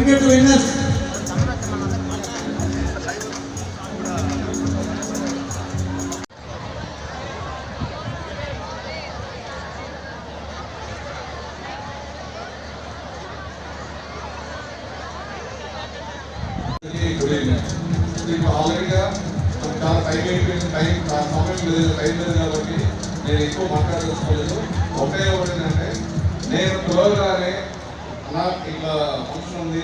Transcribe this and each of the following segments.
Cricket winners ఆల్రెడీగా చాలా time అయిపోయింది, సమయం లేదు, టైం లేదు కాబట్టి నేను ఎక్కువ మాట్లాడదలుచుకోలేదు. ఒకటే ఏంటంటే నేను పిలవగానే అలా ఇట్లా ఫంక్షన్ ఉంది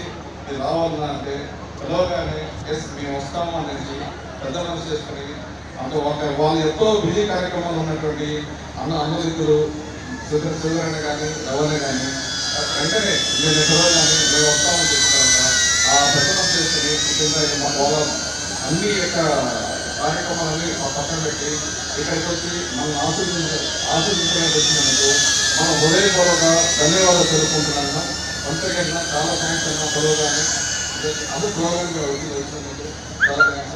ఇది రావాలన్నా అంటే పిలవగానే ఎస్ మేము వస్తాము అనేసి పెద్ద మనసు చేసుకుని అంటే వాళ్ళు ఎంతో బిజీ కార్యక్రమాలు ఉన్నటువంటి అన్నదిక్కులు సుధరణ కానీ ఎవరిని కానీ వెంటనే నేను పిలవగానే మేము వస్తామని చెప్తున్నారంట. ఆ పెద్ద మనసు చేసుకుని మా పొలం అన్ని యొక్క కార్యక్రమాలని మా పక్కన పెట్టి ఇక్కడికి వచ్చి మనం ఆశీర్వదించడానికి వచ్చినందుకు మనం హృదయపూర్వక ధన్యవాదాలు తెలుపుకుంటున్నాను. అంతేకాకుండా చాలా థ్యాంక్స్ అన్న పొలవగానే అది ప్రోగ్రామ్గా వచ్చినందుకు చాలా థ్యాంక్స్.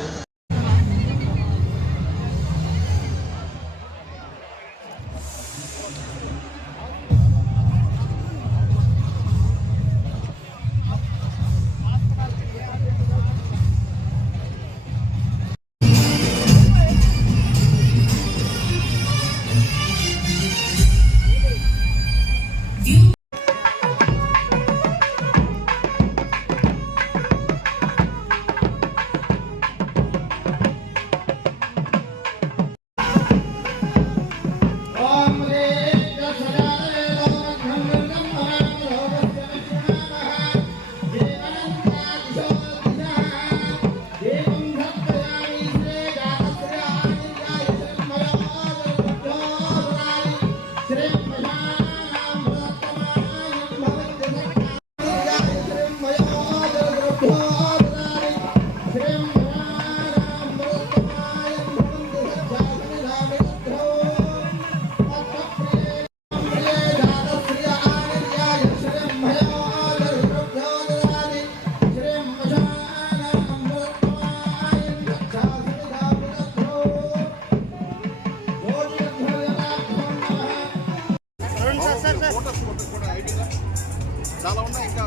చాలా ఉన్నాయి ఇంకా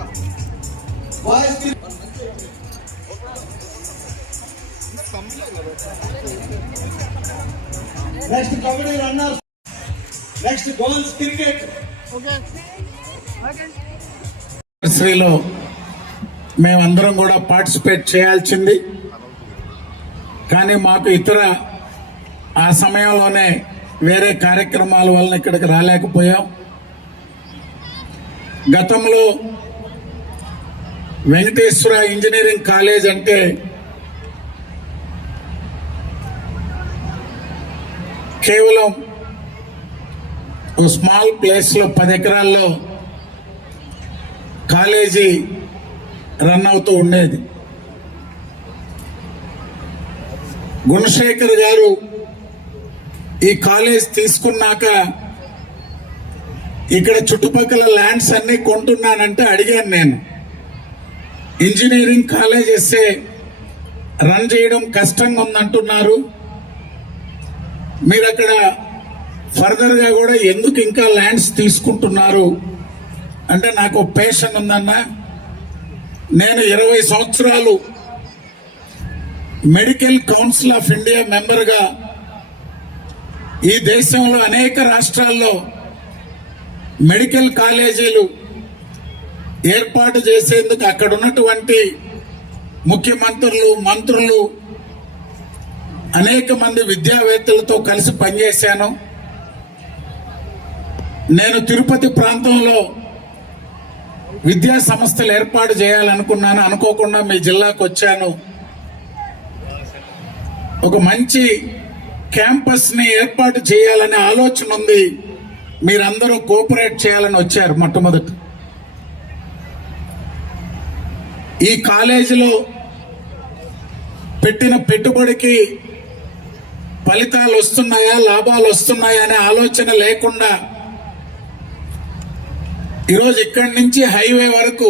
next kabaddi runners, next goals cricket. శ్రీలో మేమందరం కూడా పార్టిసిపేట్ చేయాల్సింది, కానీ మాకు ఇతర ఆ సమయంలోనే వేరే కార్యక్రమాల వలన ఇక్కడికి రాలేకపోయాం. గతంలో వెంకటేశ్వర ఇంజనీరింగ్ కాలేజ్ అంటే కేవలం స్మాల్ ప్లేస్లో 10 ఎకరాల్లో కాలేజీ రన్ అవుతూ ఉండేది. గుణశేఖర్ గారు ఈ కాలేజ్ తీసుకున్నాక ఇక్కడ చుట్టుపక్కల ల్యాండ్స్ అన్ని కొంటున్నానంటే అడిగాను నేను, ఇంజనీరింగ్ కాలేజ్ వేస్తే రన్ చేయడం కష్టంగా ఉందంటున్నారు, మీరు అక్కడ ఫర్దర్గా కూడా ఎందుకు ఇంకా ల్యాండ్స్ తీసుకుంటున్నారు అంటే నాకు పేషన్ ఉందన్నా. నేను 20 సంవత్సరాలు మెడికల్ కౌన్సిల్ ఆఫ్ ఇండియా మెంబర్గా ఈ దేశంలో అనేక రాష్ట్రాల్లో మెడికల్ కాలేజీలు ఏర్పాటు చేసేందుకు అక్కడ ఉన్నటువంటి ముఖ్యమంత్రులు, మంత్రులు, అనేక మంది విద్యావేత్తలతో కలిసి పనిచేశాను. నేను తిరుపతి ప్రాంతంలో విద్యా సంస్థలు ఏర్పాటు చేయాలనుకున్నాను. అనుకోకుండా మీ జిల్లాకు వచ్చాను. ఒక మంచి క్యాంపస్ని ఏర్పాటు చేయాలనే ఆలోచన ఉంది. మీరందరూ కోఆపరేట్ చేయాలని వచ్చారు. మొట్టమొదట ఈ కాలేజీలో పెట్టిన పెట్టుబడికి ఫలితాలు వస్తున్నాయా, లాభాలు వస్తున్నాయా అనే ఆలోచన లేకుండా ఈరోజు ఇక్కడి నుంచి హైవే వరకు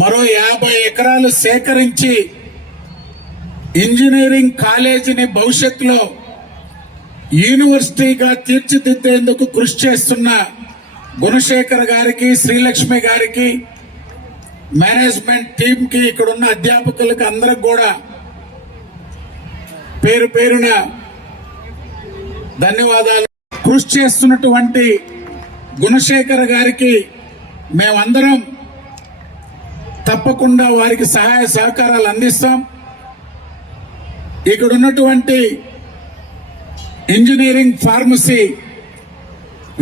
మరో 50 ఎకరాలు సేకరించి ఇంజనీరింగ్ కాలేజీని భవిష్యత్తులో యూనివర్సిటీగా తీర్చిదిద్దేందుకు కృషి చేస్తున్న గుణశేఖర్ గారికి, శ్రీలక్ష్మి గారికి, మేనేజ్మెంట్ టీమ్ కి, ఇక్కడున్న అధ్యాపకులకు అందరికి కూడా పేరు పేరున ధన్యవాదాలు. కృషి చేస్తున్నటువంటి గుణశేఖర్ గారికి మేమందరం తప్పకుండా వారికి సహాయ సహకారాలు అందిస్తాం. ఇక్కడ ఉన్నటువంటి ఇంజనీరింగ్, ఫార్మసీ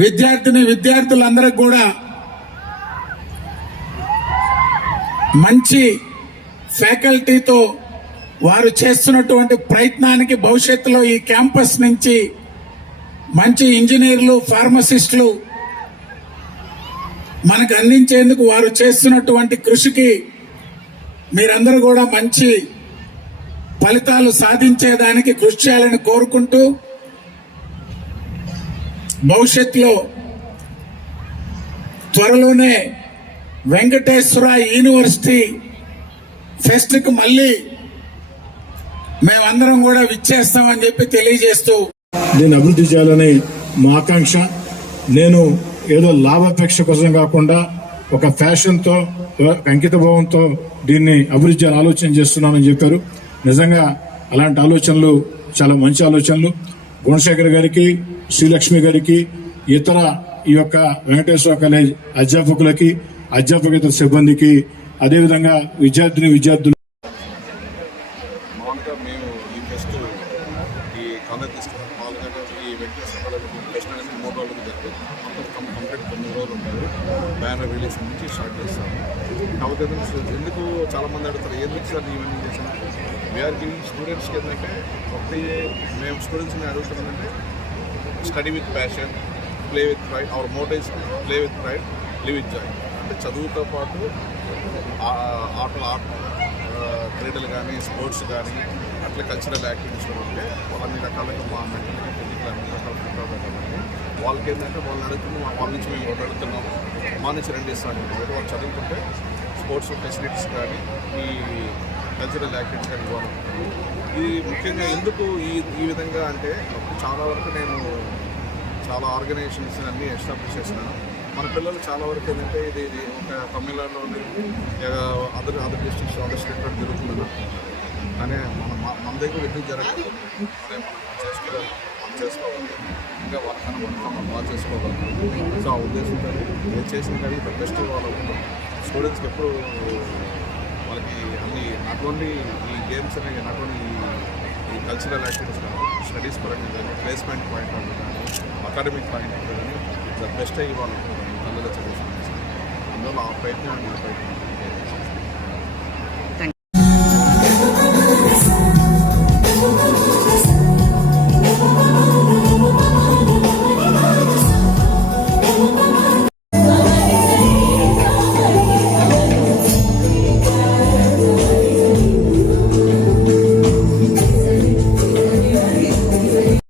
విద్యార్థులందరికీ కూడా మంచి ఫ్యాకల్టీతో వారు చేస్తున్నటువంటి ప్రయత్నానికి భవిష్యత్తులో ఈ క్యాంపస్ నుంచి మంచి ఇంజనీర్లు, ఫార్మసిస్టులు మనకు అందించేందుకు వారు చేస్తున్నటువంటి కృషికి మీరందరూ కూడా మంచి ఫలితాలు సాధించేదానికి కృషి చేయాలని కోరుకుంటూ, భవిష్యత్తులో త్వరలోనే వెంకటేశ్వర యూనివర్సిటీ ఫెస్ట్కి మళ్ళీ మేమందరం కూడా విచ్చేస్తామని చెప్పి తెలియజేస్తూ, దీన్ని అభివృద్ధి చేయాలని మా ఆకాంక్ష. నేను ఏదో లాభాపేక్ష కోసం కాకుండా ఒక ఫ్యాషన్తో, అంకిత భావంతో దీన్ని అభివృద్ధి చేయాలని ఆలోచన చేస్తున్నానని చెప్పారు. నిజంగా అలాంటి ఆలోచనలు చాలా మంచి ఆలోచనలు. గుణశేఖర్ గారికి, శ్రీలక్ష్మి గారికి, ఇతర ఈ యొక్క వెంకటేశ్వర కాలేజ్ అధ్యాపకులకి, అధ్యాపకేతర సిబ్బందికి, అదేవిధంగా విద్యార్థులు మామూలుగా మేము ఈ ఫెస్ట్ ఈ కాలేజ్ తీసుకున్నాం. మామూలుగా ఈ వెంకటేశ్వర కాలేజ్ ఫెస్ట్ అనేది 3 రోజులకు జరుగుతుంది. మొత్తం కంప్లీట్ 9 రోజులు ఉంటారు. బ్యానర్ రిలీజ్ నుంచి స్టార్ట్ చేస్తాము. కాకపోతే ఎందుకు చాలామంది అడుగుతారు, ఎందుకు సార్ ఇవన్నీ చేశాను? వీఆర్ గివింగ్ స్టూడెంట్స్కి ఏంటంటే ఒకటి మేము స్టూడెంట్స్ని అడుగుతున్నామంటే study with passion, play with pride. Our motto is play with pride, live with joy. అంటే చదువుతో పాటు క్రీడలు కానీ, స్పోర్ట్స్ కానీ, అట్లా కల్చరల్ యాక్టివిటీస్ ఉంటే వాళ్ళన్ని రకాలుగా మా మెంటల్గా, ఫిజికల్ అన్ని రకాల ఫిట్ కాబట్టి వాళ్ళకి ఏంటంటే వాళ్ళని అడుగుతున్నాం, వాళ్ళ నుంచి మేము ఒకటి అడుగుతున్నాం, మా నుంచి 2 ఇస్తాను. వాళ్ళు చదువుకుంటే స్పోర్ట్స్ ఫెసిలిటీస్ కానీ, ఈ కల్చరల్ యాక్టివిటీస్ కానీ ఇవ్వాలనుకుంటున్నాను. ఇది ముఖ్యంగా ఎందుకు ఈ విధంగా అంటే, చాలా వరకు నేను చాలా ఆర్గనైజేషన్స్ అన్నీ ఎస్టాబ్లిష్ చేసినాను. మన పిల్లలు చాలా వరకు ఏంటంటే ఇది ఒక తమిళనాడులోని అదర్ డిస్ట్రిక్ట్స్, అదర్ స్టేట్ జరుగుతుందన్న కానీ మన దగ్గర ఎందుకు జరగదు, మనం చేసుకోవాలి, ఇంకా వాళ్ళకన్నా మనం బాగా చేసుకోగలం. సో ఆ ఉద్దేశంతో నేను చేసిన కానీ బెస్ట్ వాళ్ళు స్టూడెంట్స్కి ఎప్పుడు వాళ్ళకి అన్ని నాట్ ఓన్లీ ఈ గేమ్స్ అనేవి, నాట్ ఓన్లీ ఈ కల్చరల్ యాక్టివిటీస్ కానీ, స్టడీస్ పరంగా కానీ, ప్లేస్మెంట్ పాయింట్ ఆఫ్ కానీ, అకాడమిక్ పాయింట్ ఆఫ్ కానీ బెస్ట్ అయ్యి వాళ్ళు అందులో చదువుతున్నాను. అందువల్ల ఆ ప్రయత్నం